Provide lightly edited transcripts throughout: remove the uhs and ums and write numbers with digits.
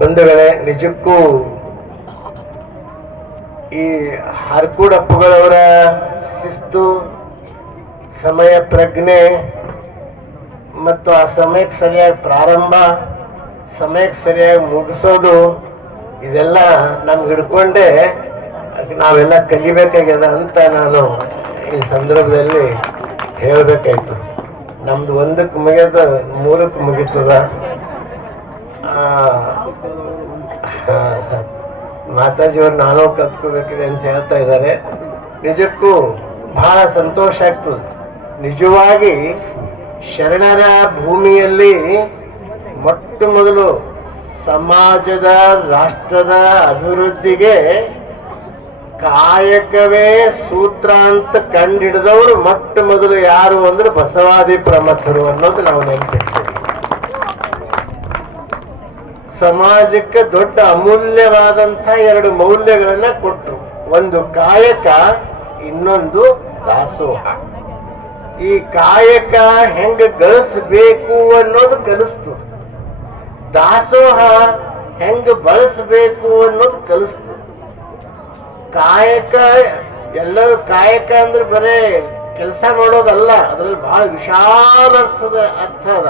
ಬಂಧುಗಳೇ, ನಿಜಕ್ಕೂ ಈ ಹರ್ಕೂಡಪ್ಪಗಳವರ ಶಿಸ್ತು, ಸಮಯ ಪ್ರಜ್ಞೆ ಮತ್ತು ಆ ಸಮಯಕ್ಕೆ ಸರಿಯಾಗಿ ಪ್ರಾರಂಭ, ಸಮಯಕ್ಕೆ ಸರಿಯಾಗಿ ಮುಗಿಸೋದು, ಇದೆಲ್ಲ ನಮ್ಗೆ ಹಿಡ್ಕೊಂಡೆ ನಾವೆಲ್ಲ ಕಲಿಬೇಕಾಗ್ಯದ ಅಂತ ನಾನು ಈ ಸಂದರ್ಭದಲ್ಲಿ ಹೇಳಬೇಕಾಯ್ತು. ನಮ್ದು ಒಂದಕ್ಕೆ ಮುಗಿಯೋದು ಮೂರಕ್ಕೆ ಮುಗೀತದ. ಮಾತಾಜಿಯವ್ರು ನಾನು ಕಲ್ತ್ಕೋಬೇಕಿದೆ ಅಂತ ಹೇಳ್ತಾ ಇದ್ದಾರೆ. ನಿಜಕ್ಕೂ ಬಹಳ ಸಂತೋಷ ಆಗ್ತದೆ. ನಿಜವಾಗಿ ಶರಣರ ಭೂಮಿಯಲ್ಲಿ ಮೊಟ್ಟ ಮೊದಲು ಸಮಾಜದ, ರಾಷ್ಟ್ರದ ಅಭಿವೃದ್ಧಿಗೆ ಕಾಯಕವೇ ಸೂತ್ರ ಅಂತ ಕಂಡಿಡಿದವರು ಮೊಟ್ಟ ಮೊದಲು ಯಾರು ಅಂದ್ರೆ ಬಸವಾದಿ ಪ್ರಮಥರು ಅನ್ನೋದು ನಾವು ನೆನಪಿಡ್ತೀವಿ. ಸಮಾಜಕ್ಕೆ ದೊಡ್ಡ ಅಮೂಲ್ಯವಾದಂಥ ಎರಡು ಮೌಲ್ಯಗಳನ್ನ ಕೊಟ್ಟರು. ಒಂದು ಕಾಯಕ, ಇನ್ನೊಂದು ದಾಸೋಹ. ಈ ಕಾಯಕ ಹೆಂಗ ಗಳಿಸಬೇಕು ಅನ್ನೋದು ಕಲಿಸ್ತು, ದಾಸೋಹ ಹೆಂಗ ಬಳಸಬೇಕು ಅನ್ನೋದು ಕಲಿಸ್ತು. ಕಾಯಕ, ಎಲ್ಲರೂ ಕಾಯಕ ಅಂದ್ರೆ ಬರೇ ಕೆಲಸ ಮಾಡೋದಲ್ಲ, ಅದರಲ್ಲಿ ಬಹಳ ವಿಶಾಲ ಅರ್ಥ ಅದ.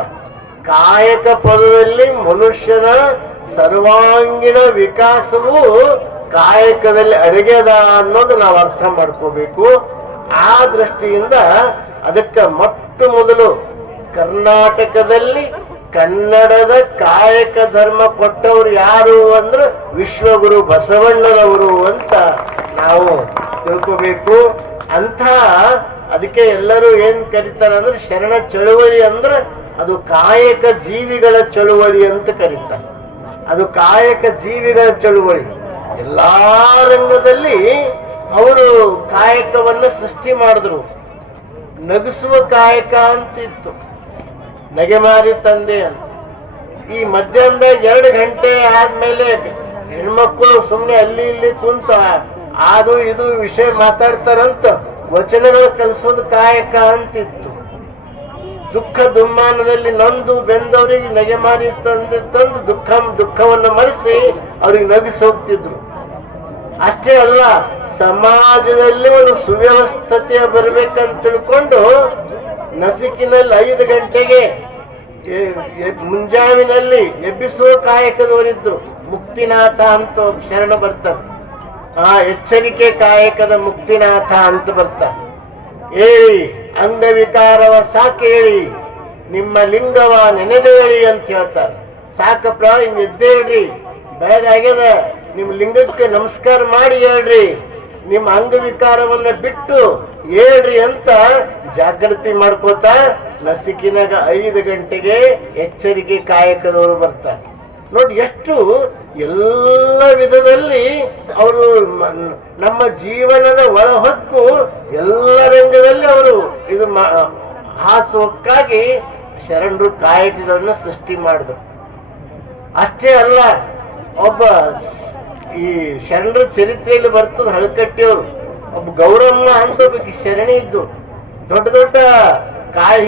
ಕಾಯಕ ಪದದಲ್ಲಿ ಮನುಷ್ಯನ ಸರ್ವಾಂಗೀಣ ವಿಕಾಸವು ಕಾಯಕದಲ್ಲಿ ಅಡಗ್ಯದ ಅನ್ನೋದು ನಾವು ಅರ್ಥ ಮಾಡ್ಕೋಬೇಕು. ಆ ದೃಷ್ಟಿಯಿಂದ ಅದಕ್ಕೆ ಮೊಟ್ಟ ಮೊದಲು ಕರ್ನಾಟಕದಲ್ಲಿ ಕನ್ನಡದ ಕಾಯಕ ಧರ್ಮ ಕೊಟ್ಟವರು ಯಾರು ಅಂದ್ರೆ ವಿಶ್ವಗುರು ಬಸವಣ್ಣನವರು ಅಂತ ನಾವು ತಿಳ್ಕೋಬೇಕು. ಅಂಥ ಅದಕ್ಕೆ ಎಲ್ಲರೂ ಏನ್ ಕರೀತಾರೆ ಅಂದ್ರೆ ಶರಣ ಚಳುವಳಿ ಅಂದ್ರೆ ಅದು ಕಾಯಕ ಜೀವಿಗಳ ಚಳುವಳಿ ಅಂತ ಕರೀತಾರೆ. ಅದು ಕಾಯಕ ಜೀವಿಗಳ ಚಳುವಳಿ. ಎಲ್ಲಾ ರಂಗದಲ್ಲಿ ಅವರು ಕಾಯಕವನ್ನ ಸೃಷ್ಟಿ ಮಾಡಿದ್ರು. ನಗಿಸುವ ಕಾಯಕ ಅಂತಿತ್ತು, ನಗೆಮಾರಿ ತಂದೆ ಅಂತ. ಈ ಮಧ್ಯಾಹ್ನದ 2 ಗಂಟೆ ಆದ್ಮೇಲೆ ಹೆಣ್ಮಕ್ಳು ಸುಮ್ಮನೆ ಅಲ್ಲಿ ಇಲ್ಲಿ ಕುಂತ ಅದು ಇದು ವಿಷಯ ಮಾತಾಡ್ತಾರಂತ ವಚನಗಳು ಕಲಿಸೋದು ಕಾಯಕ ಅಂತಿತ್ತು. ದುಃಖ ದುಮ್ಮಾನದಲ್ಲಿ ನೊಂದು ಬೆಂದವರಿಗೆ ನಗೆಮಾರಿ ತಂದು ದುಃಖವನ್ನು ಮರೆಸಿ ಅವ್ರಿಗೆ ನಗಿಸಿ ಹೋಗ್ತಿದ್ರು. ಅಷ್ಟೇ ಅಲ್ಲ, ಸಮಾಜದಲ್ಲಿ ಒಂದು ಸುವ್ಯವಸ್ಥತೆ ಬರ್ಬೇಕಂತ ತಿಳ್ಕೊಂಡು ನಸಿಕಿನಲ್ಲಿ 5 ಗಂಟೆಗೆ ಮುಂಜಾವಿನಲ್ಲಿ ಎಬ್ಬಿಸುವ ಕಾಯಕದವರಿದ್ರು. ಮುಕ್ತಿನಾಥ ಅಂತ ಶರಣ ಬರ್ತಾರೆ. ಆ ಎಚ್ಚರಿಕೆ ಕಾಯಕದ ಮುಕ್ತಿನಾಥ ಅಂತ ಬರ್ತಾರೆ. ಹೇಳಿ ಅಂಗವಿಕಾರವ ಸಾಕೇಳಿ, ನಿಮ್ಮ ಲಿಂಗವ ನೆನೆದೇಳಿ ಅಂತ ಹೇಳ್ತಾರೆ. ಸಾಕಪ್ಪ ಹಿಂಗ್ ಎದ್ದೇಳ್ರಿ, ಬೆಳಗಾಗ್ಯದ, ನಿಮ್ಮ ಲಿಂಗಕ್ಕೆ ನಮಸ್ಕಾರ ಮಾಡಿ ಹೇಳ್ರಿ, ನಿಮ್ಮ ಅಂಗವಿಕಾರವನ್ನ ಬಿಟ್ಟು ಹೇಳ್ರಿ ಅಂತ ಜಾಗೃತಿ ಮಾಡ್ಕೋತಾ ನಸಿಕಿನಾಗ 5 ಗಂಟೆಗೆ ಎಚ್ಚರಿಕೆ ಕಾಯಕದವರು ಬರ್ತಾರೆ. ನೋಡಿ, ಎಷ್ಟು ಎಲ್ಲ ವಿಧದಲ್ಲಿ ಅವರು ನಮ್ಮ ಜೀವನದ ಒಳಹೊಕ್ಕು ಎಲ್ಲ ರಂಗದಲ್ಲಿ ಅವರು ಇದು ಹಾಸುವಕ್ಕಾಗಿ ಶರಣರು ಕಾಯಕಗಳನ್ನ ಸೃಷ್ಟಿ ಮಾಡಿದ್ರು. ಅಷ್ಟೇ ಅಲ್ಲ, ಒಬ್ಬ ಈ ಶರಣರ ಚರಿತ್ರೆಯಲ್ಲಿ ಬರ್ತದ ಹಳಕಟ್ಟಿಯವರು, ಒಬ್ಬ ಗೌರಮ್ಮ ಅಂತ ಒಬ್ಬ ಶರಣಿ ಇದ್ದು. ದೊಡ್ಡ ದೊಡ್ಡ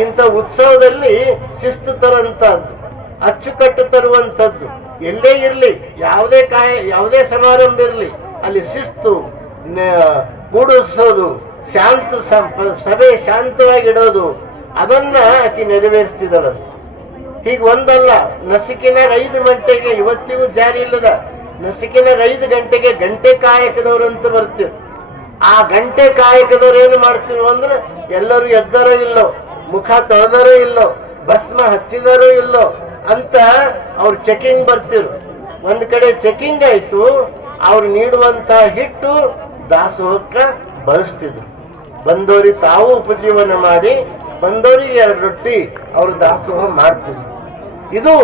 ಇಂಥ ಉತ್ಸವದಲ್ಲಿ ಶಿಸ್ತು ತರುವಂತಹದ್ದು, ಅಚ್ಚುಕಟ್ಟು ತರುವಂಥದ್ದು. ಎಲ್ಲೇ ಇರಲಿ, ಯಾವುದೇ ಸಮಾರಂಭ ಇರಲಿ, ಅಲ್ಲಿ ಶಿಸ್ತು ಕೂಡಿಸೋದು, ಸಭೆ ಶಾಂತವಾಗಿಡೋದು, ಅದನ್ನ ಆಕೆ ನೆರವೇರಿಸ್ತಿದ್ದಳು. ಹೀಗೆ ಒಂದಲ್ಲ, ನಸಿಕಿನಾಗ 5 ಗಂಟೆಗೆ, ಇವತ್ತಿಗೂ ಜಾರಿ ಇಲ್ಲದ ನಸಿಕಿನಾಗ 5 ಗಂಟೆಗೆ ಗಂಟೆ ಕಾಯಕದವರು ಅಂತ ಬರ್ತೀವಿ. ಆ ಗಂಟೆ ಕಾಯಕದವ್ರು ಏನು ಮಾಡ್ತೀವಿ ಅಂದ್ರೆ ಎಲ್ಲರೂ ಎದ್ದರೋ ಇಲ್ಲೋ, ಮುಖ ತೊಳೆದರೋ ಇಲ್ಲೋ, ಭಸ್ಮ ಹಚ್ಚಿದರೋ ಇಲ್ಲೋ ಅಂತ ಅವ್ರು ಚೆಕಿಂಗ್ ಬರ್ತಿರು. ಒಂದ್ ಕಡೆ ಚೆಕಿಂಗ್ ಆಯ್ತು, ಅವ್ರು ನೀಡುವಂತ ಹಿಟ್ಟು ದಾಸೋಹಕ್ಕ ಬಳಸ್ತಿದ್ರು. ಬಂದವರಿಗೆ ತಾವು ಉಪಜೀವನ ಮಾಡಿ ಬಂದವರಿಗೆ 2 ರೊಟ್ಟಿ ಅವರು ದಾಸೋಹ ಮಾಡ್ತಿದ್ರು. ಇದು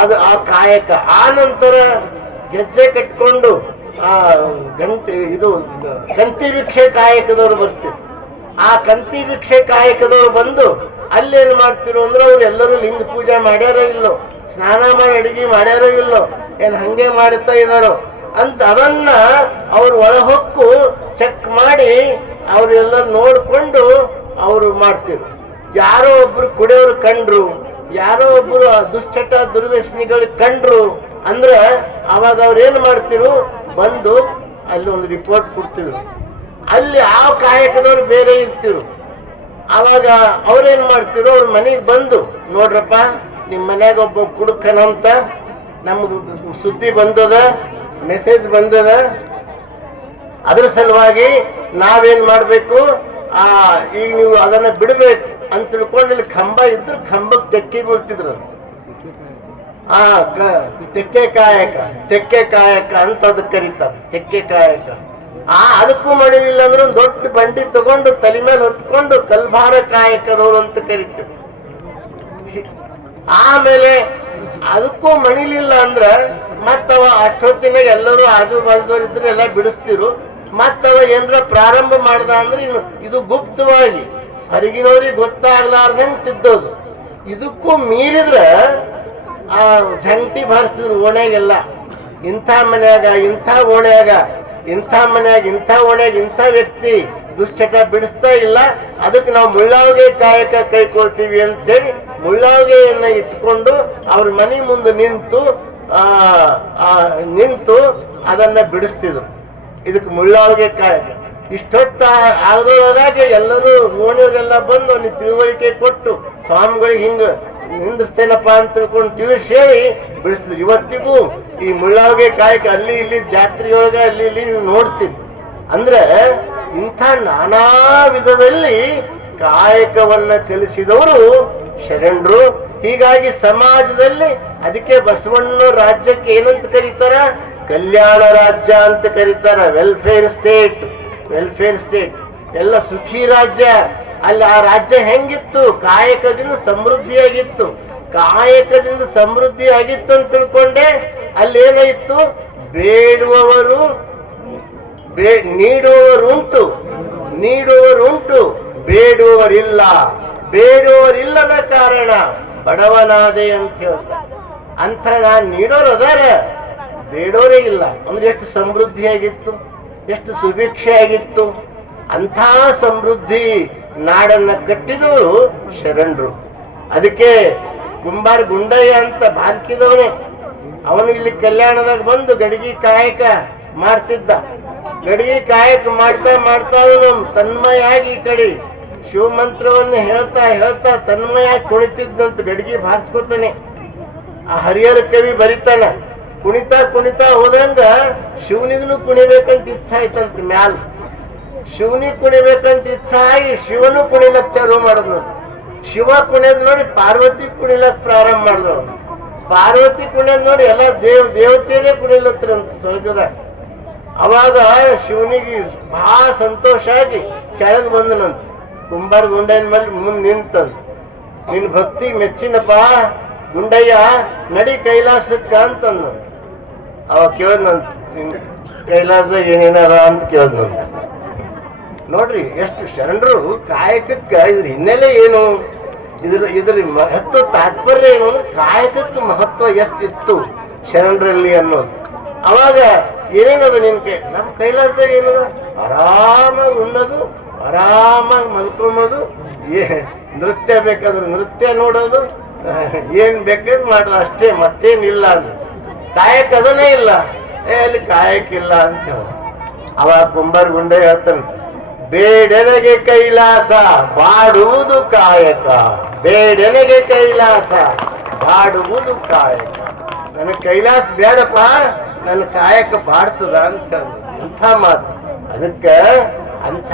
ಅದು ಆ ಕಾಯಕ. ಆ ನಂತರ ಗೆಜ್ಜೆ ಕಟ್ಕೊಂಡು ಆ ಕಂತಿ ಭಿಕ್ಷೆ ಕಾಯಕದವ್ರು ಬರ್ತಿದ್ರು. ಆ ಕಂತಿ ಭಿಕ್ಷೆ ಕಾಯಕದವ್ರು ಬಂದು ಅಲ್ಲೇನು ಮಾಡ್ತಿರು ಅಂದ್ರೆ ಅವ್ರು ಎಲ್ಲರೂ ಲಿಂಗ ಪೂಜೆ ಮಾಡ್ಯಾರೋ ಇಲ್ಲೋ, ಸ್ನಾನ ಮಾಡಿ ಅಡಿಗೆ ಮಾಡ್ಯಾರೋ ಇಲ್ಲೋ, ಏನ್ ಹಂಗೆ ಮಾಡುತ್ತಾ ಇದಾರೋ ಅಂತ ಅದನ್ನ ಅವ್ರ ಒಳಹೊಕ್ಕು ಚೆಕ್ ಮಾಡಿ ಅವರೆಲ್ಲ ನೋಡ್ಕೊಂಡು ಅವರು ಮಾಡ್ತಿರು. ಯಾರೋ ಒಬ್ರು ಕುಡಿಯೋರು ಕಂಡ್ರು, ಯಾರೋ ಒಬ್ರು ದುಶ್ಚಟ ದುರ್ವ್ಯಸನಿಗಳು ಕಂಡ್ರು ಅಂದ್ರೆ ಅವಾಗ ಅವ್ರೇನು ಮಾಡ್ತಿರು, ಬಂದು ಅಲ್ಲಿ ಒಂದು ರಿಪೋರ್ಟ್ ಕೊಡ್ತಿರು. ಅಲ್ಲಿ ಆ ಕಾಯಕದವ್ರು ಬೇರೆ ಇರ್ತಿರು. ಅವಾಗ ಅವ್ರೇನ್ ಮಾಡ್ತಿರು, ಅವ್ರ ಮನೆಗೆ ಬಂದು, ನೋಡ್ರಪ್ಪ ನಿಮ್ಮ ಮನ್ಯಾಗ ಒಬ್ಬ ಕುಡುಕನಂತ ನಮ್ಗೆ ಸುದ್ದಿ ಬಂದದ, ಮೆಸೇಜ್ ಬಂದದ, ಅದ್ರ ಸಲುವಾಗಿ ನಾವೇನ್ ಮಾಡ್ಬೇಕು, ಈಗ ನೀವು ಅದನ್ನ ಬಿಡ್ಬೇಕು ಅಂತ ತಿಳ್ಕೊಂಡು ಇಲ್ಲಿ ಕಂಬ ಇದ್ರು, ಕಂಬಕ್ಕೆ ತೆಕ್ಕಿ ಬೀಳ್ತಿದ್ರು. ತೆಕ್ಕೆ ಕಾಯಕ ಅಂತ ಅದಕ್ಕೆ ಕರೀತಾರೆ, ತೆಕ್ಕೆ ಕಾಯಕ. ಅದಕ್ಕೂ ಮಾಡಿಲ್ಲ ಅಂದ್ರೆ ಒಂದು ದೊಡ್ಡ ಬಂಡಿ ತಗೊಂಡು ತಲೆ ಮೇಲೆ ಹೊತ್ಕೊಂಡು ಕಲ್ಭಾರ ಕಾಯಕದವರು ಅಂತ ಕರಿತೀವಿ. ಆಮೇಲೆ ಅದಕ್ಕೂ ಮಣಿಲಿಲ್ಲ ಅಂದ್ರ ಮತ್ತವ ಅಷ್ಟೊತ್ತಿನ ಎಲ್ಲರೂ ಆಜು ಬಾಜುದವ್ರು ಇದ್ರೆ ಎಲ್ಲ ಬಿಡಿಸ್ತಿರು. ಮತ್ತವ ಏನ್ರ ಪ್ರಾರಂಭ ಮಾಡ್ದ ಅಂದ್ರೆ ಇದು ಗುಪ್ತವಾಗಿ ಹೊರಗಿನವ್ರಿಗೆ ಗೊತ್ತಾಗ್ಲಾರ್ದಂಗ್ ತಿದ್ದೋದು. ಇದಕ್ಕೂ ಮೀರಿದ್ರ ಆ ಜಂಟಿ ಬಾರಿಸಿದ್ರು ಓಣ್ಯಾಗೆಲ್ಲ, ಇಂಥ ಮನ್ಯಾಗ ಇಂಥ ಓಣ್ಯಾಗ, ಇಂಥ ಮನ್ಯಾಗ ಇಂಥ ಓಣ್ಯಾಗ ಇಂಥ ವ್ಯಕ್ತಿ ದುಶ್ಚಟ ಬಿಡಿಸ್ತಾ ಇಲ್ಲ, ಅದಕ್ಕೆ ನಾವು ಮುಳ್ಳಾವಿಗೆ ಕಾಯಕ ಕೈಕೊಳ್ತೀವಿ ಅಂತೇಳಿ ಮುಳ್ಳಾವಿಗೆಯನ್ನ ಇಟ್ಕೊಂಡು ಅವ್ರ ಮನೆ ಮುಂದೆ ನಿಂತು ಅದನ್ನ ಬಿಡಿಸ್ತಿದ್ರು. ಇದಕ್ಕೆ ಮುಳ್ಳಾವಿಗೆ ಕಾಯಕ. ಇಷ್ಟೊತ್ತ ಆಗದೊಳಗೆ ಎಲ್ಲರೂ ಓಣಿಯವರೆಲ್ಲ ಬಂದು ಅವ್ನಿಗೆ ತಿಳುವಳಿಕೆ ಕೊಟ್ಟು ಸ್ವಾಮಿಗಳಿಗೆ ಹಿಂಗ ನಿಂದಿಸ್ತೇನಪ್ಪ ಅಂತ ತಿಳ್ಕೊಂಡು ತಿಳಿಸಿ ಹೇಳಿ ಬಿಡಿಸಿದ್ರು. ಇವತ್ತಿಗೂ ಈ ಮುಳ್ಳಾವಿಗೆ ಕಾಯಕ ಅಲ್ಲಿ ಇಲ್ಲಿ ಜಾತ್ರೆಯೊಳಗ ಅಲ್ಲಿ ಇಲ್ಲಿ ನೋಡ್ತೀವಿ. ಅಂದ್ರೆ ಇಂಥ ನಾನಾ ವಿಧದಲ್ಲಿ ಕಾಯಕವನ್ನ ಕಲಿಸಿದವರು ಶರಣರು. ಹೀಗಾಗಿ ಸಮಾಜದಲ್ಲಿ ಅದಕ್ಕೆ ಬಸವಣ್ಣ ರಾಜ್ಯಕ್ಕೆ ಏನಂತ ಕರೀತಾರ, ಕಲ್ಯಾಣ ರಾಜ್ಯ ಅಂತ ಕರೀತಾರ. ವೆಲ್ಫೇರ್ ಸ್ಟೇಟ್ ಎಲ್ಲ ಸುಖಿ ರಾಜ್ಯ. ಅಲ್ಲಿ ಆ ರಾಜ್ಯ ಹೆಂಗಿತ್ತು, ಕಾಯಕದಿಂದ ಸಮೃದ್ಧಿಯಾಗಿತ್ತು. ಕಾಯಕದಿಂದ ಸಮೃದ್ಧಿಯಾಗಿತ್ತು ಅಂತ ತಿಳ್ಕೊಂಡೆ ಅಲ್ಲಿ ಏನಾಯಿತು, ಬೇಡುವವರು ನೀಡುವವರುಂಟು ಬೇಡುವವರಿಲ್ಲ. ಬೇಡುವವರಿಲ್ಲದ ಕಾರಣ ಬಡವನಾದೆ ಅಂತ ಹೇಳ್ತಾರೆ. ಅಂತ ನಾನು ನೀಡೋರು ಅದಾರ, ಬೇಡೋರೇ ಇಲ್ಲ. ಅಂದ್ರೆ ಎಷ್ಟು ಸಮೃದ್ಧಿಯಾಗಿತ್ತು, ಎಷ್ಟು ಸುಭಿಕ್ಷೆ ಆಗಿತ್ತು. ಅಂಥ ಸಮೃದ್ಧಿ ನಾಡನ್ನ ಕಟ್ಟಿದವರು ಶರಣರು. ಅದಕ್ಕೆ ಕುಂಬಾರ ಗುಂಡಯ್ಯ ಅಂತ ಬಾಲ್ಕಿದವನೇ, ಅವನು ಇಲ್ಲಿ ಕಲ್ಯಾಣದಾಗ ಬಂದು ಗಡಿಗೆ ಕಾಯಕ ಮಾಡ್ತಿದ್ದ. ಗಡಿಗೆ ಕಾಯಕ ಮಾಡ್ತಾ ಅವನು ತನ್ಮಯಾಗಿ ಈ ಕಡೆ ಶಿವಮಂತ್ರವನ್ನು ಹೇಳ್ತಾ ತನ್ಮಯಾಗಿ ಕುಣಿತಿದ್ದಂತ ಗಡಿಗೆ ಬಾರಿಸ್ಕೊತಾನೆ. ಆ ಹರಿಹರ ಕವಿ ಬರಿತಾನ, ಕುಣಿತಾ ಹೋದಂಗ ಶಿವನಿಗೂ ಕುಣಿಬೇಕಂತ ಇಚ್ಛಾ ಆಯ್ತಂತ. ಮ್ಯಾಲ ಶಿವನಿಗೆ ಕುಣಿಬೇಕಂತ ಇಚ್ಛಾ ಆಗಿ ಶಿವನು ಕುಣಿಲಕ್ ಚಾರು ಮಾಡಿದ್ನು. ಶಿವ ಕುಣಿದ್ ನೋಡಿ ಪಾರ್ವತಿ ಕುಣಿಲಕ್ ಪ್ರಾರಂಭ ಮಾಡಿದವ. ಪಾರ್ವತಿ ಕುಣಿದ್ ನೋಡಿ ಎಲ್ಲ ದೇವತೆಯೇ ಕುಣಿಲತ್ರಂತ ಸ್ವರ್ಗದ. ಅವಾಗ ಶಿವನಿಗೆ ಬಹಳ ಸಂತೋಷ ಆಗಿ ಕೆಳಗೆ ಬಂದನಂತ. ಕುಂಬಾರ ಗುಂಡಯ್ಯನ ಮೇಲೆ ಮುಂದೆ ನಿಂತಂತ. ನಿನ್ ಭಕ್ತಿ ಮೆಚ್ಚಿನಪ್ಪ ಗುಂಡಯ್ಯ, ನಡಿ ಕೈಲಾಸಕ್ಕ ಅಂತಂದ. ಅವ ಕೇಳದ್ನಂತ, ನಿನ್ ಕೈಲಾಸದಾಗ ಏನೇನಾರ ಅಂತ ಕೇಳದ್ನಂತ. ನೋಡ್ರಿ ಎಷ್ಟು ಶರಣರು ಕಾಯಕಕ್ಕ ಇದ್ರ ಹಿನ್ನೆಲೆ ಏನು, ಇದ್ರ ಮಹತ್ವ ತಾತ್ಪರ್ಯ ಏನು ಅಂದ್ರೆ ಕಾಯಕಕ್ಕೆ ಮಹತ್ವ ಎಷ್ಟಿತ್ತು ಶರಣರಲ್ಲಿ ಅನ್ನೋದು. ಅವಾಗ ಏನೇನದ ನಿನ್ಗೆ ನಮ್ಮ ಕೈಲಾಸದಾಗ ಏನದ, ಆರಾಮಾಗಿ ಉಣ್ಣೋದು, ಆರಾಮಾಗಿ ಮಲ್ಕೊಂಬೋದು, ನೃತ್ಯ ಬೇಕಾದ್ರೆ ನೃತ್ಯ ನೋಡೋದು, ಏನ್ ಬೇಕಾದ್ರೆ ಮಾಡೋದು ಅಷ್ಟೇ, ಮತ್ತೇನಿಲ್ಲ ಅದು. ಕಾಯಕ ಅದನ್ನೇ ಇಲ್ಲ, ಅಲ್ಲಿ ಕಾಯಕ ಇಲ್ಲ ಅಂತ ಹೇಳ. ಅವಾಗ ಕುಂಬಾರ ಗುಂಡೆ ಹೇಳ್ತಾನೆ, ಬೇಡನೆಗೆ ಕೈಲಾಸ ಬಾಡುವುದು ಕಾಯಕ, ಬೇಡನೆಗೆ ಕೈಲಾಸ ಬಾಡುವುದು ಕಾಯಕ. ನನಗೆ ಕೈಲಾಸ ಬೇಡಪ್ಪ, ನನ್ನ ಕಾಯಕ ಬಾಡ್ತದ ಅಂತ ಅಂಥ ಮಾತು. ಅದಕ್ಕೆ ಅಂಥ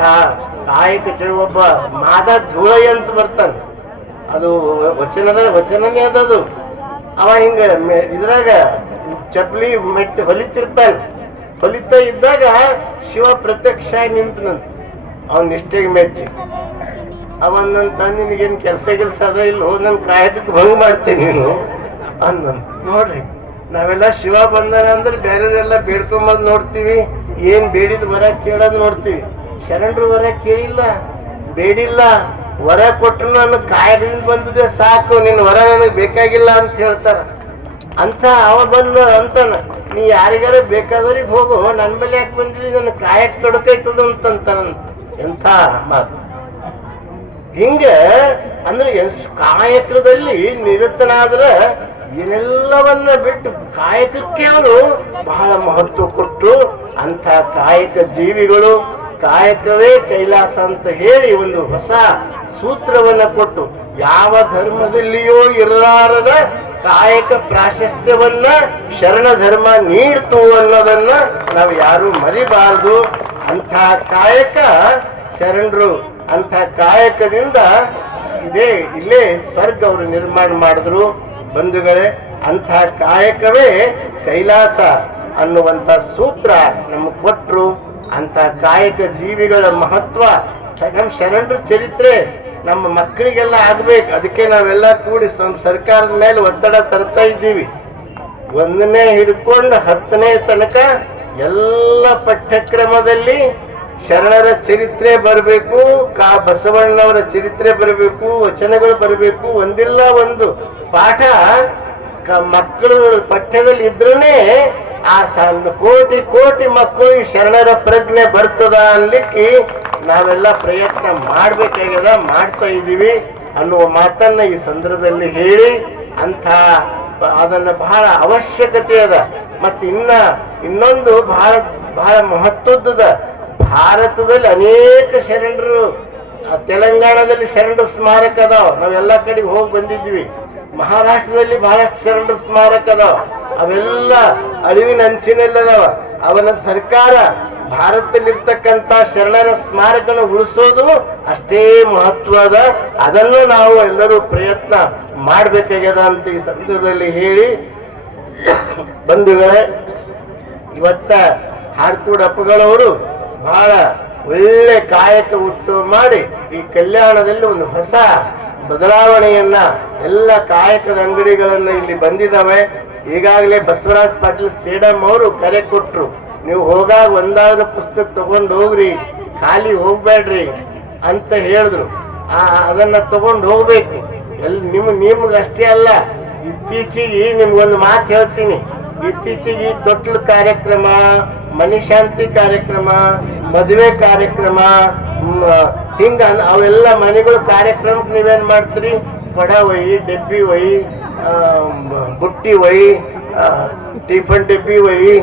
ಕಾಯಕ ಒಬ್ಬ ಮಾದ ಧೂಳಯ್ಯ ಅಂತ ಬರ್ತಾನೆ. ಅದು ವಚನನೇ ಅದದು. ಅವ ಹಿಂಗ ಇದ್ರಾಗ ಚಪ್ಲಿ ಮೆಟ್ಟು ಹೊಲಿತಿರ್ತಾನೆ. ಹೊಲಿತಾ ಇದ್ದಾಗ ಶಿವ ಪ್ರತ್ಯಕ್ಷ ನಿಂತನಂತ. ಅವನ್ ನಿಷ್ಠೆಗೆ ಮೆಚ್ಚಿ ಅವನಂತ, ನಿನಗೇನು ಕೆಲಸ ಅದ ಇಲ್ಲೋ, ನನ್ನ ಕಾಯಕಕ್ಕೆ ಭಂಗ ಮಾಡ್ತೇನೆ ನೀನು ಅನ್ನಂತ. ನೋಡ್ರಿ, ನಾವೆಲ್ಲ ಶಿವ ಬಂದನ ಅಂದ್ರೆ ಬೇರೆಲ್ಲ ಬೇಡ್ಕೊಂಬಂದು ನೋಡ್ತೀವಿ, ಏನ್ ಬೇಡಿದ ವರ ಕೇಳೋದು ನೋಡ್ತೀವಿ. ಶರಣರು ವರ ಕೇಳಿಲ್ಲ, ಬೇಡಿಲ್ಲ. ವರ ಕೊಟ್ಟರು ನನ್ನ ಕಾಯಕದಿಂದ ಬಂದಿದೆ ಸಾಕು, ನಿನ್ನ ವರ ನನಗೆ ಬೇಕಾಗಿಲ್ಲ ಅಂತ ಹೇಳ್ತಾರ. ಅಂತ ಅವ ಬಂದು ಅಂತಾನ, ನೀ ಯಾರಿಗಾರ ಬೇಕಾದವ್ರಿಗೆ ಹೋಗು, ನನ್ನ ಬಳಿ ಯಾಕೆ ಬಂದಿದ್ದಿ, ನನ್ನ ಕಾಯಕ ತೊಡಕೈತದ ಅಂತಂತಾನಂತ. ಎಂಥ ಮಾತು. ಹಿಂಗ ಅಂದ್ರೆ ಕಾಯಕದಲ್ಲಿ ನಿರತನಾದ್ರ ಏನೆಲ್ಲವನ್ನ ಬಿಟ್ಟು ಕಾಯಕಕ್ಕೆ ಅವರು ಬಹಳ ಮಹತ್ವ ಕೊಟ್ಟು ಅಂಥ ಕಾಯಕ ಜೀವಿಗಳು ಕಾಯಕವೇ ಕೈಲಾಸ ಅಂತ ಹೇಳಿ ಒಂದು ಹೊಸ ಸೂತ್ರವನ್ನ ಕೊಟ್ಟು ಯಾವ ಧರ್ಮದಲ್ಲಿಯೂ ಇರಲಾರದ ಕಾಯಕ ಪ್ರಾಶಸ್ತ್ಯವನ್ನ ಶರಣ ಧರ್ಮ ನೀಡ್ತು ಅನ್ನೋದನ್ನ ನಾವು ಯಾರು ಮರಿಬಾರದು. ಅಂಥ ಕಾಯಕ ಶರಣರು, ಅಂಥ ಕಾಯಕದಿಂದ ಇಲ್ಲೇ ಸ್ವರ್ಗ ಅವರು ನಿರ್ಮಾಣ ಮಾಡಿದ್ರು. ಬಂಧುಗಳೇ, ಅಂಥ ಕಾಯಕವೇ ಕೈಲಾಸ ಅನ್ನುವಂಥ ಸೂತ್ರ ನಮಗೆ ಕೊಟ್ಟರು. ಅಂಥ ಕಾಯಕ ಜೀವಿಗಳ ಮಹತ್ವ ನಮ್ಮ ಶರಣರ ಚರಿತ್ರೆ ನಮ್ಮ ಮಕ್ಕಳಿಗೆಲ್ಲ ಆಗ್ಬೇಕು. ಅದಕ್ಕೆ ನಾವೆಲ್ಲ ಕೂಡಿ ಸರ್ಕಾರದ ಮೇಲೆ ಒತ್ತಡ ತರ್ತಾ ಇದ್ದೀವಿ. 1ನೇ ಹಿಡ್ಕೊಂಡು 10ನೇ ತನಕ ಎಲ್ಲ ಪಠ್ಯಕ್ರಮದಲ್ಲಿ ಶರಣರ ಚರಿತ್ರೆ ಬರಬೇಕು, ಬಸವಣ್ಣವರ ಚರಿತ್ರೆ ಬರಬೇಕು, ವಚನಗಳು ಬರಬೇಕು. ಒಂದಿಲ್ಲ ಒಂದು ಪಾಠ ಮಕ್ಕಳು ಪಠ್ಯದಲ್ಲಿ ಇದ್ರೇ ಆ ಕೋಟಿ ಕೋಟಿ ಮಕ್ಕಳು ಶರಣರ ಪ್ರಜ್ಞೆ ಬರ್ತದ ಅನ್ಲಿಕ್ಕೆ ನಾವೆಲ್ಲ ಪ್ರಯತ್ನ ಮಾಡ್ಬೇಕಾಗ್ಯದ, ಮಾಡ್ತಾ ಇದ್ದೀವಿ ಅನ್ನುವ ಮಾತನ್ನ ಈ ಸಂದರ್ಭದಲ್ಲಿ ಹೇಳಿ ಅದನ್ನ ಬಹಳ ಅವಶ್ಯಕತೆ ಅದ. ಮತ್ತೆ ಇನ್ನೊಂದು ಬಹಳ ಮಹತ್ವದ, ಭಾರತದಲ್ಲಿ ಅನೇಕ ಶರಣರು, ತೆಲಂಗಾಣದಲ್ಲಿ ಶರಣರ ಸ್ಮಾರಕ ಅದಾವ, ನಾವೆಲ್ಲ ಕಡೆಗೆ ಹೋಗಿ ಬಂದಿದ್ವಿ. ಮಹಾರಾಷ್ಟ್ರದಲ್ಲಿ ಬಹಳಷ್ಟು ಶರಣರ ಸ್ಮಾರಕ ಅದಾವ, ಅವೆಲ್ಲ ಅಳಿವಿನ ಅಂಚಿನಲ್ಲದಾವ. ಅವನ ಸರ್ಕಾರ ಭಾರತದಲ್ಲಿರ್ತಕ್ಕಂಥ ಶರಣರ ಸ್ಮಾರಕನ ಉಳಿಸೋದು ಅಷ್ಟೇ ಮಹತ್ವದ. ಅದನ್ನು ನಾವು ಎಲ್ಲರೂ ಪ್ರಯತ್ನ ಮಾಡಬೇಕಾಗ್ಯದ ಅಂತ ಈ ಸಂದರ್ಭದಲ್ಲಿ ಹೇಳಿ, ಬಂಧುಗಳೇ, ಇವತ್ತ ಹಾರ್ಕೂಡಪ್ಪಗಳವರು ಬಹಳ ಒಳ್ಳೆ ಕಾಯಕ ಉತ್ಸವ ಮಾಡಿ ಈ ಕಲ್ಯಾಣದಲ್ಲಿ ಒಂದು ಹೊಸ ಬದಲಾವಣೆಯನ್ನ, ಎಲ್ಲ ಕಾಯಕದ ಅಂಗಡಿಗಳನ್ನ ಇಲ್ಲಿ ಬಂದಿದ್ದಾವೆ. ಈಗಾಗಲೇ ಬಸವರಾಜ್ ಪಾಟೀಲ್ ಸೇಡಂ ಅವರು ಕರೆ ಕೊಟ್ರು, ನೀವು ಹೋಗಾಗ ಒಂದಾದ ಪುಸ್ತಕ ತಗೊಂಡು ಹೋಗ್ರಿ, ಖಾಲಿ ಹೋಗ್ಬೇಡ್ರಿ ಅಂತ ಹೇಳಿದ್ರು. ಅದನ್ನ ತಗೊಂಡು ಹೋಗ್ಬೇಕು. ನಿಮ್ಗಷ್ಟೇ ಅಲ್ಲ, ಇತ್ತೀಚೆಗೆ ನಿಮ್ಗೊಂದು ಮಾತು ಹೇಳ್ತೀನಿ. ಇತ್ತೀಚೆಗೆ ತೊಟ್ಲು ಕಾರ್ಯಕ್ರಮ, ಮನಿಶಾಂತಿ ಕಾರ್ಯಕ್ರಮ, ಮದುವೆ ಕಾರ್ಯಕ್ರಮ, ಹಿಂಗ ಅವೆಲ್ಲ ಮನೆಗಳು ಕಾರ್ಯಕ್ರಮಕ್ಕೆ ನೀವೇನ್ ಮಾಡ್ತೀರಿ? ಕೊಡ ಒಯ್ಯಿ, ಡಬ್ಬಿ ಒಯ್ಯಿ, ಬುಟ್ಟಿ ಒಯ್ಯಿ, ಟಿಫನ್ ಡಬ್ಬಿ ಒಯ್ಯಿ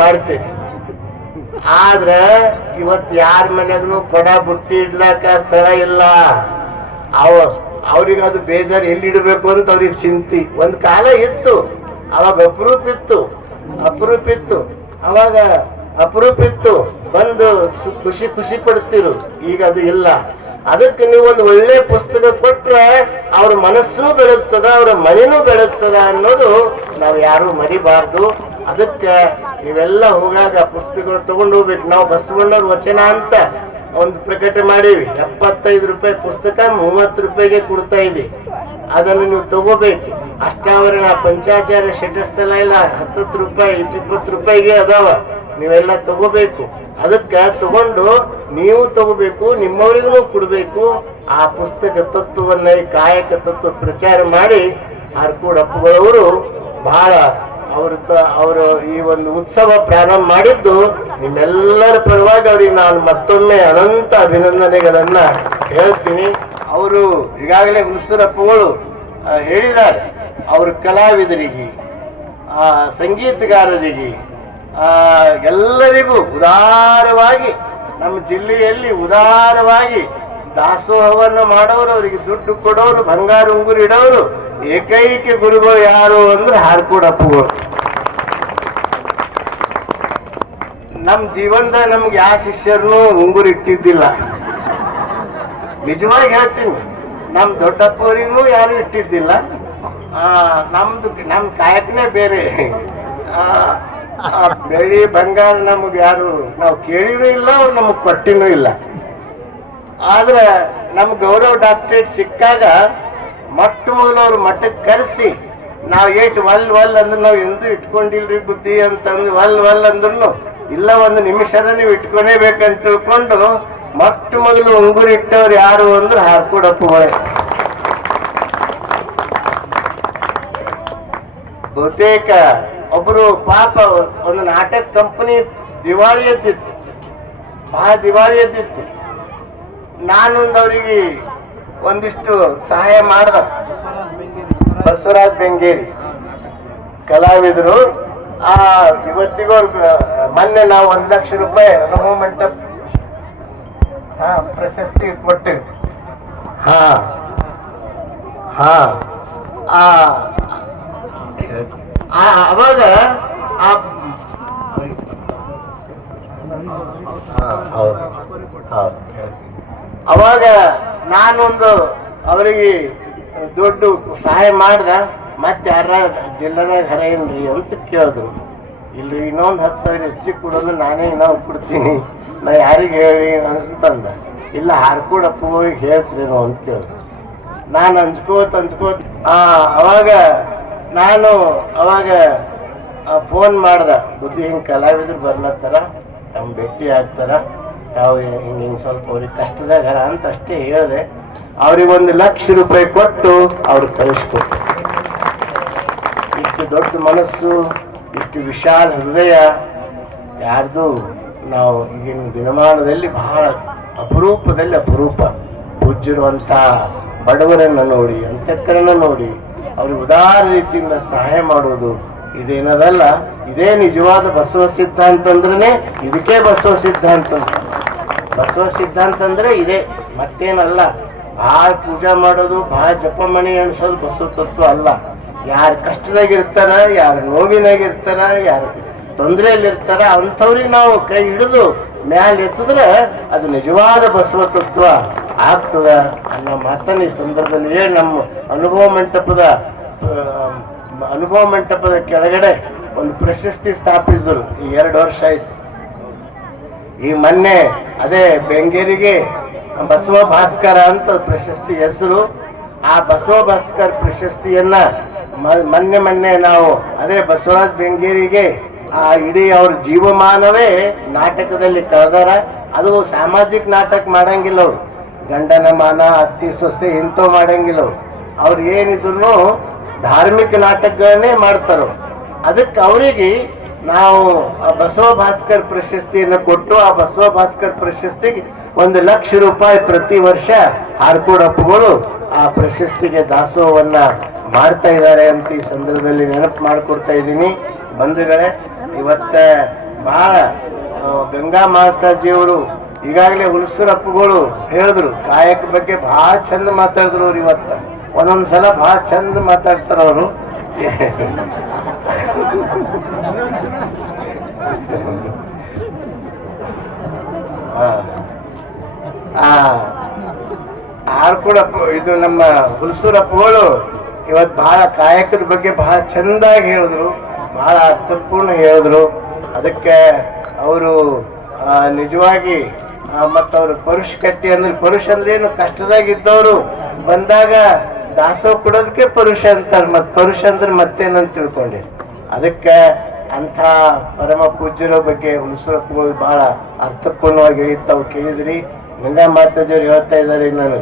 ಮಾಡ್ತೀರಿ. ಆದ್ರ ಇವತ್ತು ಯಾರ ಮನೆಗೂ ಕೊಡ ಬುಟ್ಟಿ ಇಡ್ಲಾಕ ಸ್ಥಳ ಇಲ್ಲ. ಅವ್ರಿಗೆ ಅದು ಬೇಜಾರು, ಎಲ್ಲಿ ಇಡಬೇಕು ಅಂತ ಅವ್ರಿಗೆ ಚಿಂತಿ. ಒಂದ್ ಕಾಲ ಇತ್ತು, ಅವಾಗ ಅಪರೂಪ ಇತ್ತು, ಬಂದು ಖುಷಿ ಪಡ್ತಿರು. ಈಗ ಅದು ಇಲ್ಲ. ಅದಕ್ಕೆ ನೀವು ಒಂದು ಒಳ್ಳೆ ಪುಸ್ತಕ ಕೊಟ್ರೆ ಅವ್ರ ಮನಸ್ಸು ಬೆಳಗ್ತದ, ಅವರ ಮನೆನೂ ಬೆಳಗ್ತದ ಅನ್ನೋದು ನಾವು ಯಾರು ಮರಿಬಾರ್ದು. ಅದಕ್ಕೆ ನೀವೆಲ್ಲ ಹೋಗಾಗ ಪುಸ್ತಕಗಳು ತಗೊಂಡು ಹೋಗ್ಬೇಕು. ನಾವು ಬಸವಣ್ಣವ್ರ ವಚನ ಅಂತ ಒಂದು ಪ್ರಕಟ ಮಾಡೀವಿ. 75 ರೂಪಾಯಿ ಪುಸ್ತಕ 30 ರೂಪಾಯಿಗೆ ಕೊಡ್ತಾ ಇದ್ದೀವಿ. ಅದನ್ನು ನೀವು ತಗೋಬೇಕು. ಅಷ್ಟಾವರಣ ಪಂಚಾಚಾರ್ಯ ಶಟಸ್ಥಲ ಇಲ್ಲ, 10 ರೂಪಾಯಿ 20 ರೂಪಾಯಿಗೆ ಅದಾವ. ನೀವೆಲ್ಲ ತಗೋಬೇಕು. ಅದಕ್ಕೆ ತಗೊಂಡು ನೀವು ತಗೋಬೇಕು, ನಿಮ್ಮವರಿಗೂ ಕೊಡಬೇಕು. ಆ ಪುಸ್ತಕ ತತ್ವವನ್ನ, ಈ ಕಾಯಕ ತತ್ವ ಪ್ರಚಾರ ಮಾಡಿ ಹಾರ್ಕೂಡಪ್ಪಗಳವರು ಬಹಳ ಅವರು ಈ ಒಂದು ಉತ್ಸವ ಪ್ರಾರಂಭ ಮಾಡಿದ್ದು ನಿಮ್ಮೆಲ್ಲರ ಪರವಾಗಿ ಅವರಿಗೆ ನಾನು ಮತ್ತೊಮ್ಮೆ ಅನಂತ ಅಭಿನಂದನೆಗಳನ್ನ ಹೇಳ್ತೀನಿ. ಅವರು ಈಗಾಗಲೇ ಹುಣಸೂರಪ್ಪಗಳು ಹೇಳಿದ್ದಾರೆ, ಅವರು ಕಲಾವಿದರಿಗೆ, ಸಂಗೀತಗಾರರಿಗೆ, ಎಲ್ಲರಿಗೂ ಉದಾರವಾಗಿ, ನಮ್ಮ ಜಿಲ್ಲೆಯಲ್ಲಿ ಉದಾರವಾಗಿ ದಾಸೋಹವನ್ನು ಮಾಡೋರು, ಅವರಿಗೆ ದುಡ್ಡು ಕೊಡೋರು, ಬಂಗಾರ ಉಂಗುರು ಇಡೋರು ಏಕೈಕ ಗುರುಗಳು ಯಾರು ಅಂದ್ರೆ ಹಾರ್ಕೂಡಪ್ಪಗಳು. ನಮ್ಮ ಜೀವನದಾಗ ನಮ್ಗೆ ಯಾವ ಶಿಷ್ಯರನ್ನು ಉಂಗುರು ಇಟ್ಟಿದ್ದಿಲ್ಲ. ನಿಜವಾಗಿ ಹೇಳ್ತೀನಿ, ನಮ್ಮ ದೊಡ್ಡಪ್ಪವರಿಗೂ ಯಾರು ಇಟ್ಟಿದ್ದಿಲ್ಲ. ನಮ್ಮ ಕಾಯಕನೇ ಬೇರೆ. ಬೆಳ್ಳಿ ಬಂಗಾರ ನಮಗೆ ಯಾರು ನಾವು ಕೇಳಿನೂ ಇಲ್ಲ, ಅವ್ರು ನಮಗೆ ಕೊಟ್ಟಿನೂ ಇಲ್ಲ. ಆದ್ರೆ ನಮ್ ಗೌರವ ಡಾಕ್ಟರೇಟ್ ಸಿಕ್ಕಾಗ ಮೊಟ್ಟ ಮೊದಲು ಅವ್ರು ಮಠಕ್ಕೆ ಕರೆಸಿ, ನಾವು ಏಟ್ ವಲ್ ಅಂದ್ರೆ ನಾವು ಎಂದೂ ಇಟ್ಕೊಂಡಿಲ್ರಿ ಬುದ್ಧಿ ಅಂತಂದು ವಲ್ ಅಂದ್ರು ಇಲ್ಲ, ಒಂದು ನಿಮಿಷದ ನೀವು ಇಟ್ಕೊಳೇಬೇಕಂತ ತಿಳ್ಕೊಂಡು ಮೊಟ್ಟ ಮೊದಲು ಉಂಗುರು ಇಟ್ಟವ್ರು ಯಾರು ಅಂದ್ರೆ ಹಾರ್ಕೂಡಪ್ಪಗಳೇ. ಬಹುತೇಕ ಒಬ್ರು ಪಾಪ ಒಂದು ನಾಟಕ ಕಂಪನಿ ದಿವಾಳಿ ಎದ್ದಿತ್ತು, ಬಹಳ ದಿವಾಳಿ ಎದ್ದಿತ್ತು. ನಾನೊಂದು ಅವರಿಗೆ ಒಂದಿಷ್ಟು ಸಹಾಯ ಮಾಡ್ದ, ಬಸವರಾಜ್ ಬೆಂಗೇರಿ. ಕಲಾವಿದರು. ಇವತ್ತಿಗೂ ಅವ್ರು ಮೊನ್ನೆ ನಾವು 1 ಲಕ್ಷ ರೂಪಾಯಿ ಅನುಭವ ಮಂಟಪ ಪ್ರಶಸ್ತಿ ಕೊಟ್ಟಿವಿ. ಅವಾಗ ಅವಾಗ ನಾನೊಂದು ಅವರಿಗೆ ದೊಡ್ಡ ಸಹಾಯ ಮಾಡ್ದ. ಮತ್ತೆ ಯಾರ ಜಿಲ್ಲಾದಾಗ ಹರ ಏನ್ರಿ ಅಂತ ಕೇಳಿದ್ರು. ಇಲ್ರಿ ಇನ್ನೊಂದು 10,000 ಹೆಚ್ಚಿಗೆ ಕೊಡೋದು ನಾನೇ ಇನ್ನೊಂದು ಕೊಡ್ತೀನಿ, ನಾ ಯಾರಿಗೆ ಹೇಳಿ ಅಂತಂದ. ಇಲ್ಲ ಹಾರ್ಕೊಡಪ್ಪ ಹೋಗಿ ಹೇಳ್ತೀರೇನೋ ಅಂತ ಕೇಳಿದ್ರು. ನಾನು ಅಂಜ್ಕೋತ ಅವಾಗ ಫೋನ್ ಮಾಡ್ದ, ಬುದ್ಧಿ ಹಿಂಗೆ ಕಲಾವಿದ್ರು ಬರ್ಲತ್ತಾರ, ತಮ್ಮ ಭೇಟಿ ಆಗ್ತಾರ, ತಾವು ಹಿಂಗೆ ಸ್ವಲ್ಪ ಅವ್ರಿಗೆ ಕಷ್ಟದಾಗ ಅಂತ ಅಷ್ಟೇ ಹೇಳಿದೆ. ಅವ್ರಿಗೆ 1 ಲಕ್ಷ ರೂಪಾಯಿ ಕೊಟ್ಟು ಅವ್ರು ಕಳಿಸ್ಕೊಟ್ಟು. ಇಷ್ಟು ದೊಡ್ಡ ಮನಸ್ಸು, ಇಷ್ಟು ವಿಶಾಲ ಹೃದಯ ಯಾರ್ದು ನಾವು ಈಗಿನ ದಿನಮಾನದಲ್ಲಿ ಬಹಳ ಅಪರೂಪದಲ್ಲಿ ಅಪರೂಪ. ಪೂಜ್ಯರುವಂಥ ಬಡವರನ್ನು ನೋಡಿ, ಅಂತಃಕರಣ ನೋಡಿ, ಅವ್ರಿಗೆ ಉದಾರ ರೀತಿಯಿಂದ ಸಹಾಯ ಮಾಡುವುದು ಇದೇನದಲ್ಲ, ಇದೇ ನಿಜವಾದ ಬಸವ ಸಿದ್ಧಾಂತ ಅಂದ್ರೆ ಇದಕ್ಕೆ ಬಸವ ಸಿದ್ಧಾಂತ. ಬಸವ ಸಿದ್ಧಾಂತ ಅಂದ್ರೆ ಇದೇ, ಮತ್ತೇನಲ್ಲ. ಭಾಳ ಪೂಜೆ ಮಾಡೋದು, ಭಾಳ ಜಪ ಮಣಿ ಎಣಿಸೋದು ಬಸವ ತತ್ವ ಅಲ್ಲ. ಯಾರು ಕಷ್ಟದಾಗಿರ್ತಾರ, ಯಾರು ನೋವಿನಾಗಿರ್ತಾರ, ಯಾರು ತೊಂದರೆಯಲ್ಲಿರ್ತಾರ ಅಂಥವ್ರಿಗೆ ನಾವು ಕೈ ಹಿಡಿದು ಮ್ಯಾಲೆ ಎತ್ತಿದ್ರೆ ಅದು ನಿಜವಾದ ಬಸವ ತತ್ವ ಆಗ್ತದ ಅನ್ನೋ ಮಾತನ್ನ ಈ ಸಂದರ್ಭದಲ್ಲಿ ನಮ್ಮ ಅನುಭವ ಮಂಟಪದ ಕೆಳಗಡೆ ಒಂದು ಪ್ರಶಸ್ತಿ ಸ್ಥಾಪಿಸಿದ್ರು. ಈ 2 ವರ್ಷ ಆಯ್ತು. ಈ ಮೊನ್ನೆ ಅದೇ ಬೆಂಗೇರಿಗೆ ಬಸವ ಭಾಸ್ಕರ ಅಂತ ಪ್ರಶಸ್ತಿ ಹೆಸರು. ಆ ಬಸವ ಭಾಸ್ಕರ್ ಪ್ರಶಸ್ತಿಯನ್ನ ಮೊನ್ನೆ ನಾವು ಅದೇ ಬಸವರಾಜ್ ಬೆಂಗೇರಿಗೆ ಇಡೀ ಅವ್ರ ಜೀವಮಾನವೇ ನಾಟಕದಲ್ಲಿ ಕಳೆದಾರ. ಅದು ಸಾಮಾಜಿಕ ನಾಟಕ ಮಾಡಂಗಿಲ್ಲ ಅವ್ರು, ಗಂಡನ ಮಾನ, ಅತ್ತಿ ಸೊಸೆ ಇಂಥವು ಮಾಡಂಗಿಲ್ಲ ಅವ್ರು ಏನಿದ್ರು ಧಾರ್ಮಿಕ ನಾಟಕಗಳನ್ನೇ ಮಾಡ್ತಾರೋ. ಅದಕ್ಕೆ ಅವರಿಗೆ ನಾವು ಬಸವ ಭಾಸ್ಕರ್ ಪ್ರಶಸ್ತಿಯನ್ನು ಕೊಟ್ಟು, ಆ ಬಸವ ಭಾಸ್ಕರ್ ಪ್ರಶಸ್ತಿಗೆ 1 ಲಕ್ಷ ರೂಪಾಯಿ ಪ್ರತಿ ವರ್ಷ ಹಾರ್ಕೋಡಪ್ಪಗಳು ಆ ಪ್ರಶಸ್ತಿಗೆ ದಾಸೋಹವನ್ನ ಮಾಡ್ತಾ ಇದ್ದಾರೆ ಅಂತ ಈ ಸಂದರ್ಭದಲ್ಲಿ ನೆನಪು ಮಾಡಿಕೊಡ್ತಾ ಇದ್ದೀನಿ. ಬಂಧುಗಳೇ, ಇವತ್ತ ಬಹಳ ಗಂಗಾ ಮಾತಾಜಿಯವರು ಈಗಾಗಲೇ ಹುಲಸೂರಪ್ಪಗಳು ಹೇಳಿದ್ರು, ಕಾಯಕ ಬಗ್ಗೆ ಬಹಳ ಚಂದ ಮಾತಾಡಿದ್ರು ಅವ್ರು. ಇವತ್ತ ಒಂದೊಂದ್ಸಲ ಬಹಳ ಚಂದ ಮಾತಾಡ್ತಾರ ಅವರು. ಆರ್ಕೊಡಪ್ಪ ಇದು ನಮ್ಮ ಹುಲಸೂರಪ್ಪಗಳು ಇವತ್ತು ಬಹಳ ಕಾಯಕದ ಬಗ್ಗೆ ಬಹಳ ಚಂದಾಗಿ ಹೇಳಿದ್ರು, ಬಹಳ ಅರ್ಥಪೂರ್ಣ ಹೇಳಿದ್ರು. ಅದಕ್ಕೆ ಅವರು ನಿಜವಾಗಿ ಮತ್ತು ಅವರು ಪರುಷ ಕಟ್ಟಿ ಅಂದ್ರೆ, ಪರುಷ ಅಂದ್ರೆ ಏನು, ಕಷ್ಟದಾಗಿದ್ದವರು ಬಂದಾಗ ದಾಸೋಹ ಕೊಡೋದಕ್ಕೆ ಪರುಷ ಅಂತಾರೆ. ಮತ್ತು ಪರುಷ ಅಂದ್ರೆ ಮತ್ತೇನಂತ ತಿಳ್ಕೊಂಡೆ. ಅದಕ್ಕೆ ಅಂಥ ಪರಮ ಪೂಜ್ಯರ ಬಗ್ಗೆ ಹುಲಸೂರಪ್ಪಗಳು ಬಹಳ ಅರ್ಥಪೂರ್ಣವಾಗಿ ತಾವು ಕೇಳಿದ್ರಿ. ಗಂಗಾ ಮಾತಾಜಿಯವ್ರು ಹೇಳ್ತಾ ಇದ್ದಾರೆ ನಾನು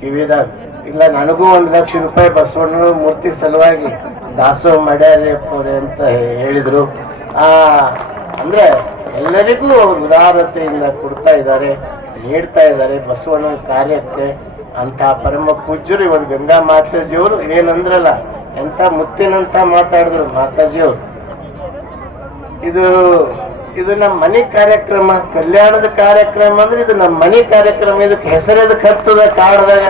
ಕಿವಿದಾಗ, ಇಲ್ಲ ನನಗೂ 1 ಲಕ್ಷ ರೂಪಾಯಿ ಬಸವಣ್ಣನ ಮೂರ್ತಿ ಸಲುವಾಗಿ ದಾಸೋಹ ಮಾಡ್ಯಾರಿ ಅವ್ರೆ ಅಂತ ಹೇಳಿದ್ರು. ಅಂದ್ರೆ ಎಲ್ಲರಿಗೂ ಉದಾರತೆಯಿಂದ ಕೊಡ್ತಾ ಇದ್ದಾರೆ, ನೀಡ್ತಾ ಇದ್ದಾರೆ ಬಸವಣ್ಣನ ಕಾರ್ಯಕ್ಕೆ. ಅಂತ ಪರಮ ಪೂಜ್ಯರು ಇವತ್ತು ಗಂಗಾ ಮಾತಾಜಿಯವರು ಏನಂದ್ರಲ್ಲ, ಎಂಥ ಮುತ್ತಿನಂತ ಮಾತಾಡಿದ್ರು ಮಾತಾಜಿಯವರು. ಇದು ನಮ್ಮ ಮನೆ ಕಾರ್ಯಕ್ರಮ, ಕಲ್ಯಾಣದ ಕಾರ್ಯಕ್ರಮ ಅಂದ್ರೆ ಇದು ನಮ್ಮ ಮನೆ ಕಾರ್ಯಕ್ರಮ. ಇದಕ್ಕೆ ಹೆಸರು ಎದಕ್ಕೆ ಹತ್ತದ ಕಾರ್ಡ್ದಾಗ,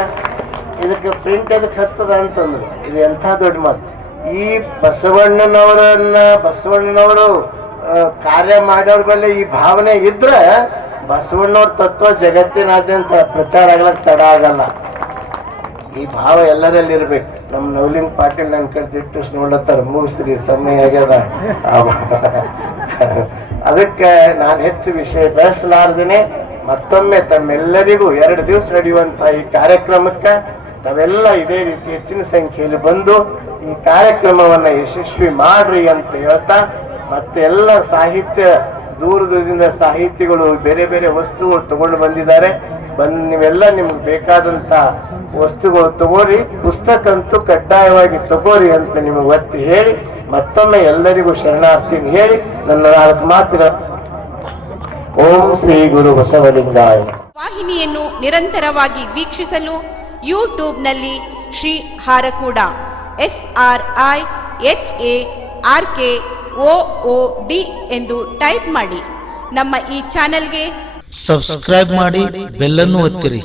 ಇದಕ್ಕೆ ಪ್ರಿಂಟ್ ಎದಕ್ಕೆ ಹತ್ತದ ಅಂತಂದ್ರು. ಇದು ಎಂಥ ದೊಡ್ಡ ಮಾತು. ಈ ಬಸವಣ್ಣನವರು ಕಾರ್ಯ ಮಾಡೋರ್ ಮೇಲೆ ಈ ಭಾವನೆ ಇದ್ರೆ ಬಸವಣ್ಣವ್ರ ತತ್ವ ಜಗತ್ತಿನಾದ್ಯಂತ ಪ್ರಚಾರ ಆಗ್ಲಕ್ಕೆ ತಡ ಆಗಲ್ಲ. ಈ ಭಾವ ಎಲ್ಲರಲ್ಲಿ ಇರ್ಬೇಕು. ನಮ್ಮ ನವಲಿಂಗ್ ಪಾಟೀಲ್ ನನ್ನ ಕಡೆ ದಿಟ್ಟು ನೋಡ್ಲತ್ತಾರ, ಮುಗಿಸ್ರಿ ಸಮಯ ಆಗ್ಯದ. ಅದಕ್ಕೆ ನಾನು ಹೆಚ್ಚು ವಿಷಯ ಬೆಳೆಸಲಾರ್ದೇನೆ ಮತ್ತೊಮ್ಮೆ ತಮ್ಮೆಲ್ಲರಿಗೂ 2 ದಿವಸ ನಡೆಯುವಂತ ಈ ಕಾರ್ಯಕ್ರಮಕ್ಕೆ ತಾವೆಲ್ಲ ಇದೇ ರೀತಿ ಹೆಚ್ಚಿನ ಸಂಖ್ಯೆಯಲ್ಲಿ ಬಂದು ಈ ಕಾರ್ಯಕ್ರಮವನ್ನ ಯಶಸ್ವಿ ಮಾಡ್ರಿ ಅಂತ ಹೇಳ್ತಾ, ಮತ್ತೆ ಎಲ್ಲ ಸಾಹಿತ್ಯ ದೂರದಿಂದ ಸಾಹಿತಿಗಳು ಬೇರೆ ಬೇರೆ ವಸ್ತುಗಳು ತಗೊಂಡು ಬಂದಿದ್ದಾರೆ. ನೀವೆಲ್ಲ ನಿಮ್ಗೆ ಬೇಕಾದಂತ ವಸ್ತುಗಳು ತಗೋರಿ, ಪುಸ್ತಕ ಅಂತೂ ಕಡ್ಡಾಯವಾಗಿ ತಗೋರಿ ಅಂತ ನಿಮಗೆ ಒತ್ತಿ ಹೇಳಿ ಮತ್ತೊಮ್ಮೆ ಎಲ್ಲರಿಗೂ ಶರಣಾರ್ಥಿನಿ ಹೇಳಿ ನನ್ನ 4 ಮಾತುಗಳ ಓಂ ಶ್ರೀ ಗುರು ಬಸವಲಿಂಗಾಯ. ವಾಹಿನಿಯನ್ನು ನಿರಂತರವಾಗಿ ವೀಕ್ಷಿಸಲು ಯೂಟ್ಯೂಬ್ನಲ್ಲಿ ಶ್ರೀ ಹಾರಕೂಡ SRIHARAKUDA RKOOD ಎಂದು ಟೈಪ್ ಮಾಡಿ. ನಮ್ಮ ಈ ಚಾನೆಲ್ಗೆ ಸಬ್ಸ್ಕ್ರೈಬ್ ಮಾಡಿ, ಬೆಲ್ ಅನ್ನು ಒತ್ತಿರಿ.